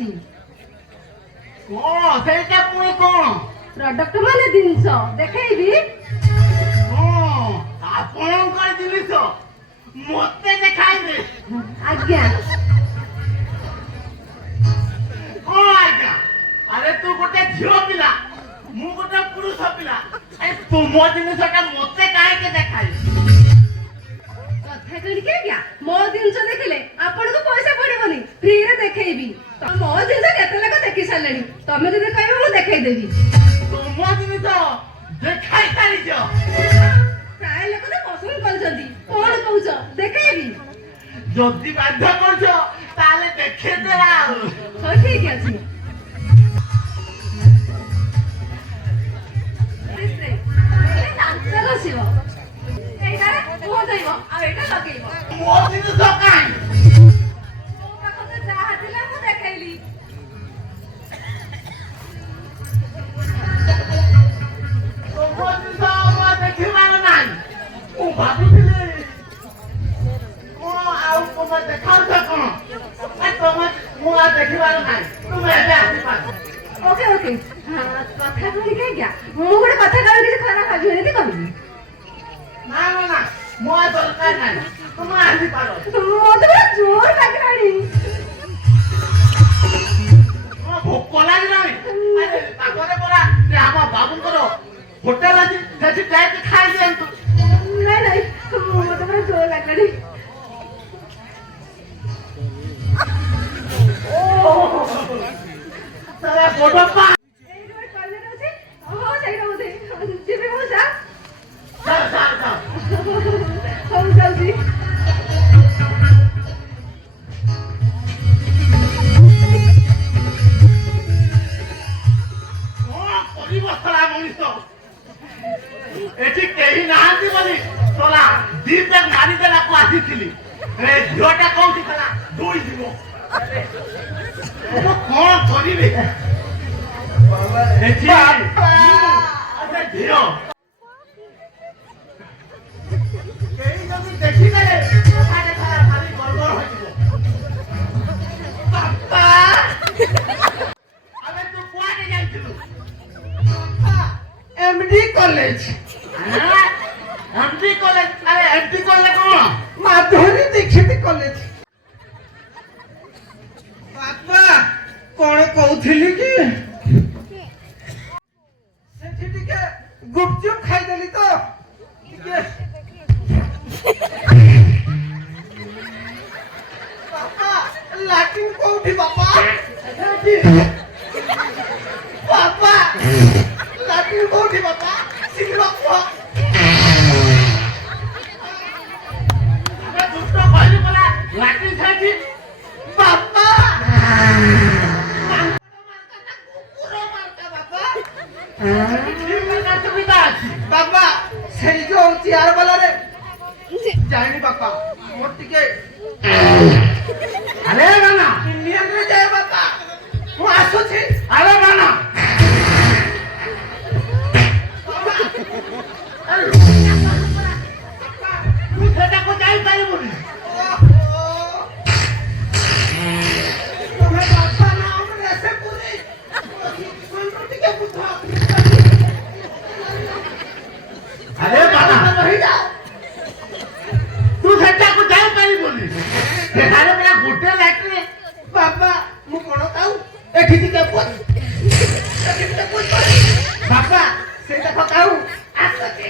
ଅଛି। କଣ ସେଇଟା ପୁଣି କଣ? ପ୍ରଡକ୍ଟ ମାନେ ଜିନିଷ ଦେଖେଇବି। ଆପଣଙ୍କର ଜିନିଷ ମତେ ଦେଖାଇବେ? ଆଜ୍ଞା। କଣ ଆଜ୍ଞା? ଆରେ ତୁ ଗୋଟେ ଝିଅ ପିଲା, ମୁଁ ଗୋଟେ ପୁରୁଷ ପିଲା, ତୁମ ଜିନିଷଟା ମତେ କାହିଁକି ଦେଖାଇବେ? କଥା କରିକି ଆଜ୍ଞା, ମୋ ଜିନିଷ ଦେଖିଲେ ଆପଣଙ୍କୁ ପଇସା ପଡିବନି, ଫ୍ରିରେ ଦେଖେଇବି। ମୋ ଜିନିଷ କେତେ ଲୋକ ଦେଖି ସାରିଲେଣି, ତମେ ଯଦି କହିବ ମୁଁ ଦେଖେଇଦେବି। ତୁମ ଜିନିଷ ଦେଖାଇ ସାରିଛ? ପ୍ରାୟ ଲୋକ ତ ପସନ୍ଦ କରୁଛନ୍ତି, କଣ କହୁଛ ଦେଖେଇବି? ଯଦି ବାଧ୍ୟ କରୁଛ ତାହେଲେ ଦେଖେଇଦେବା ଆଉ। ହଉ ଠିକ ଅଛି। ଦାନ୍ତ ଘଷିବ, ଏଇଟାରେ ମୁହଁ ଧୋଇବ, ଆଉ ଏଇଟା ଲଗେଇବ। ମୋ ଜିନିଷ କାହିଁ? ମୋ ପାଖରେ ଯାହା ଥିଲା ମୁଁ ଦେଖେଇଲି। ତୁମ ଜିନିଷ ମୁଁ ଦେଖିବାର ନାହିଁ। ମୁଁ ଭାବୁଥିଲି କଣ ଆଉ ତୁମେ ଦେଖାଉଛ କଣ? ମୁଁ ଆଉ ଦେଖିବାର ନାହିଁ, ତୁମେ ଏବେ ଆସିପାର। ଓକେ ଓକେ, କଥା କହିକି ଆଜ୍ଞା, ମୁଁ ଗୋଟେ କଥା କହିବି, କିଛି ଖରାପ ଭାବିବେନି ତ କହିବି। ନା ନା ନା, ମୋ ଦରକାର ନାହିଁ, ତୁମେ ଆସିପାର। ମତେ ପୁରା ଜୋର ଲାଗିଲାଣି। ଭୋକ ଲାଗିଲାଣି? ଆରେ ପାଖରେ ପରା ଆମ ବାବୁଙ୍କର ହୋଟେଲ ଅଛି, ସେଠି ଯାଇକି ଖାଇ ଦିଅନ୍ତୁ। ନାଇଁ ନାଇଁ, ମତେ ପୁରା ଜୋର ଲାଗିଲାଣି। ବଡପା ହଉ ଯାଉଛି। ଏଠି କେହି ନାହାନ୍ତି ବୋଲି ତୋଲା ଦିଟା ନାରୀ ଦେଲାକୁ ଆସିଥିଲି। ଝିଅଟା କୋଉଠି ଥିଲା? ଦୁଇ ଯିବ। ମୁଁ କଣ କରିବି? ଝିଅ କେହି ଯଦି ଦେଖିଦେଲେ ଭାରି ଗଡ଼ବଡ଼ ହୋଇଯିବ। ବାପା ଆମେ ତୁ କୁଆଡେ ଯାଇଥିଲୁ? MD college. MD college? अरे एमडी कॉलेज कौन? माधुरी दीक्षित कॉलेज। बापा कौन कहूथिली कि सेठी टिके गुपचुप खाई देली तो टिके बापा लाटिन कोठी बापा? बापा लाटिन कोठी बापा? शीघ्र बापा अबे दुष्ट कहली बोला लाटिन खाइछी। बापा बाबा सेई जो चेयर वाला रे जाइनी बापा मोर टिके अरे गाना इंडियन रे जाए बापा मु आसु छी। अरे गाना तू सेटा को जाई पारिबुनी। तुम्हें बापा नाम ऐसे पूरी सुन टिके बुझा। अरे बाबा रही जा तू सेटा को जाई पारिबुनी। सेठारे बड़ा गुटे लाइटरे बाबा मु कोन काऊ एठी टिके पुछ एठी टिके पुछ बापा सेटा पकाऊ आसके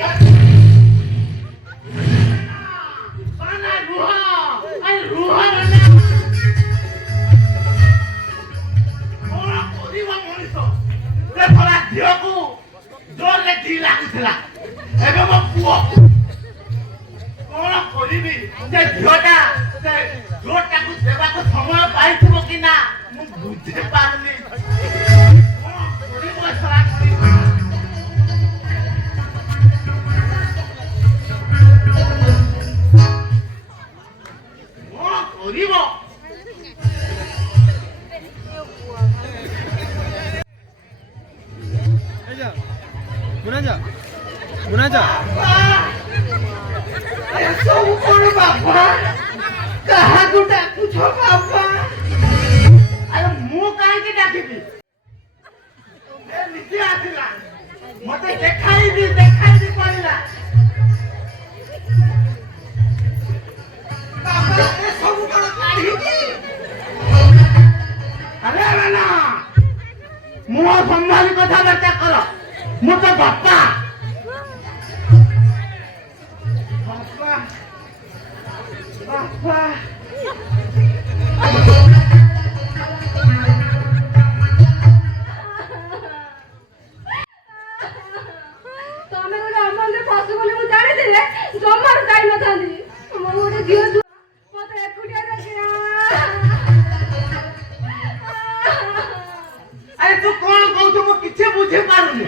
बाना रुहा अरे रुहा ना ओरा कोदिवा मनिसो रे भला धियोकु जोरे दी लागुଥିଲା ଏବେ ମୋ ପୁଅ କଣ କରିବି? ଯେ ଝିଅଟା ସେ ଝିଅଟାକୁ ଦେବାକୁ ସମୟ ପାଇଥିବ କି ନା ମୁଁ ବୁଝି ପାରୁନି। କଣ କରିବ ସାରା କରିବ? କଣ କରିବ? मुनाजा सब कोन बापा कहा को डाकू छो बापा? अरे ମୁଁ କା କାହିଁକି ଡାକିବି ସେ ନିଜେ ଆସିଲା ମତେ ଦେଖାଇବି କହିଲା ବାପା ଏ ସବୁ କଣ କାଢିକି ଆରେ ନା ମୁହଁ ସମ୍ଭାଳି କଥାବାର୍ତ୍ତା କର ମୁଁ ତ ବାପା ବାପା ବାପା ତମେ ଗୋଟେ ଅମନରେ ପଶୁ ବୋଲି ମୁଁ ଜାଣିଥିଲେ ଜମାରୁ ଯାଇନଥାନ୍ତି। ମୁଁ ଗୋଟେ ଝିଅ ଛୁଆ ମତେ ଏକୁଟିଆ ଦେଖିଆ। ଆରେ ତୁ କଣ କହୁଛୁ ମୁଁ କିଛି ବୁଝିପାରୁନି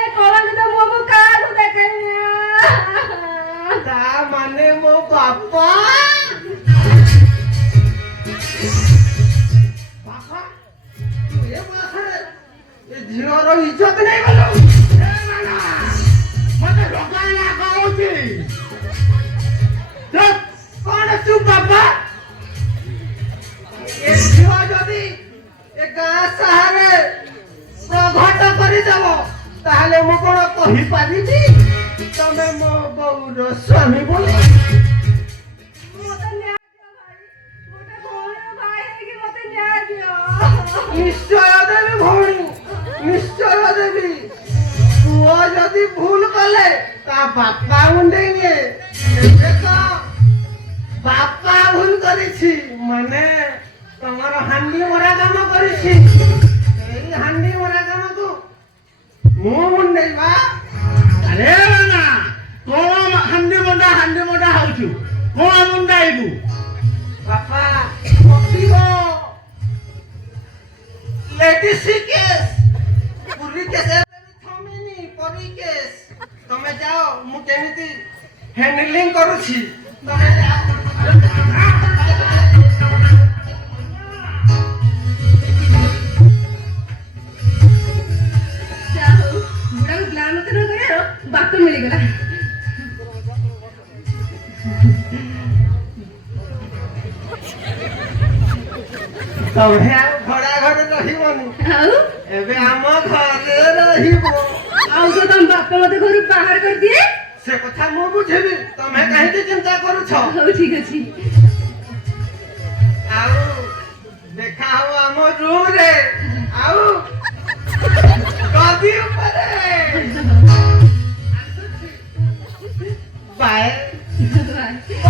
ଏ କଳଙ୍କିତ ମୁହଁକୁ କାହାକୁ ଦେଖେଇବି? ତା ମାନେ ମୋ ବାପା ବାପା ତୁ ଏ ବୟସରେ ଏ ଝିଅର ଇଜ୍ଜତ ନେଇଗଲୁ ମତେ ଲଗାଇଲା କହୁଛି କଣ ତୁ ବାପା ଏ ଝିଅ ଯଦି ଏ ଗାଁ ସାହାରେ ପ୍ରଘଟ କରିଦେବ ତାହେଲେ ମୁଁ କଣ କହିପାରିବି ତମେ ମୋ ବୋଉର ସ୍ୱାମୀ ବୋଲି ମତେ ନ୍ୟାୟ ଦିଅ ଭାଇ। ଗୋଟେ ଭଉଣୀର ଭାଇ ହେଇକି ମତେ ନ୍ୟାୟ ଦିଅ। ନିଶ୍ଚୟ ଦେବି ଭଉଣୀ ନିଶ୍ଚୟ ଦେବି ପୁଅ ଯଦି ଭୁଲ କଲେ ତା ବାପା ମୁଣ୍ଡେଇ ନିଏ ଏବେ ତ ବାପା ଭୁଲ କରିଛି ମାନେ ତମର ହାଣ୍ଡି ମରା କାମ କରିଛି ସେଇ ହାଣ୍ଡି ମରା କାମକୁ ମୁଁ ମୁଣ୍ଡେଇବା ଆରେ ନା କଣ ହାଣ୍ଡି ମଣ୍ଡା ହଉଛୁ କଣ ମୁଣ୍ଡାଇବୁ ବାପା ପକିବ ଲେଡିସି କେସ୍ ପୁରୀ କେସ୍ ଥମିନି ପରୀ କେସ୍ ତମେ ଯାଅ ମୁଁ କେମିତି ହ୍ୟାଣ୍ଡଲିଂ କରୁଛି ତମେ ଯାଅ ଯାହା ହଉ ବୁଢାକୁ ଗ୍ଲାମର କରିବାର ବାଟ ମିଳିଗଲା। ତମେ ଆଉ ଭଡା ଘରେ ରହିବନି ଆଉ ଏବେ ଆମ ଘରେ ରହିବ ଆଉ ତ ତମ ବାପା ମତେ ଘରୁ ବାହାର କରିଦିଏ। ସେ କଥା ମୁଁ ବୁଝିବି ତମେ କାହିଁକି ଚିନ୍ତା କରୁଛ ହଉ ଠିକ ଅଛି। ଆଉ ଦେଖା ହବ ଆମ ରୁମରେ ଆଉ ଗଦି ଉପରେ ବାଏ ବାଏ।